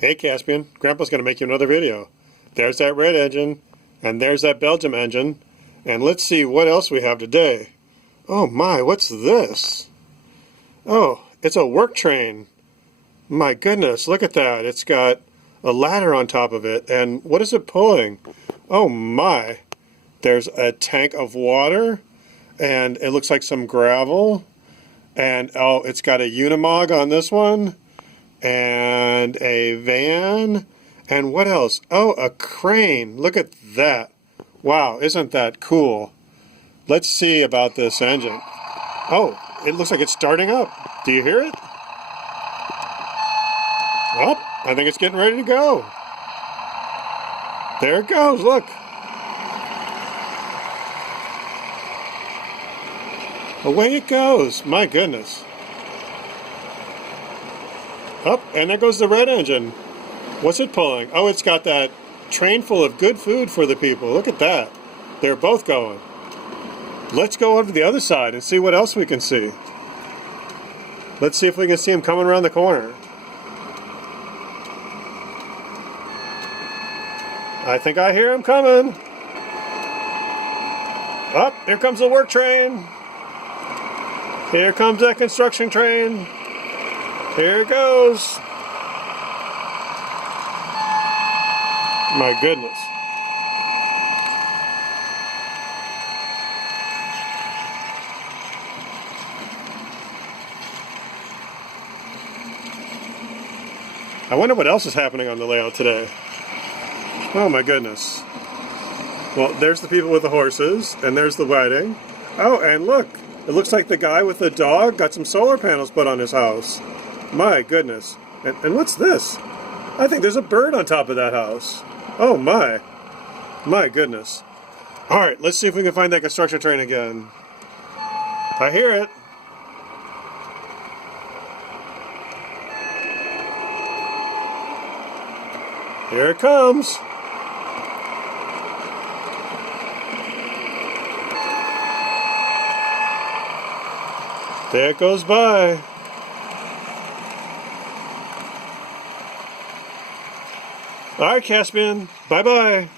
Hey Caspian, Grandpa's going to make you another video. There's that red engine, and there's that Belgium engine, and let's see what else we have today. Oh my, what's this? Oh, it's a work train. My goodness, look at that. It's got a ladder on top of it, and what is it pulling? Oh my, there's a tank of water, and it looks like some gravel, and oh, it's got a Unimog on this one, and a van, and what else? Oh, a crane. Look at that. Wow, isn't that cool? Let's see about this engine. Oh, it looks like it's starting up. Do you hear it? Oh, I think it's getting ready to go. There it goes, look. Away it goes. My goodness. Up, and there goes the red engine. What's it pulling? Oh, it's got that train full of good food for the people. Look at that. They're both going. Let's go over to the other side and see what else we can see. Let's see if we can see him coming around the corner. I think I hear him coming. Up, here comes the work train. Here comes that construction train. Here it goes. My goodness. I wonder what else is happening on the layout today. Oh my goodness. Well, there's the people with the horses, and there's the wedding. Oh, and look, it looks like the guy with the dog got some solar panels put on his house. My goodness. And what's this? I think there's a bird on top of that house. Oh my. My goodness. Alright, let's see if we can find that construction train again. I hear it. Here it comes. There it goes by. All right, Caspian. Bye-bye.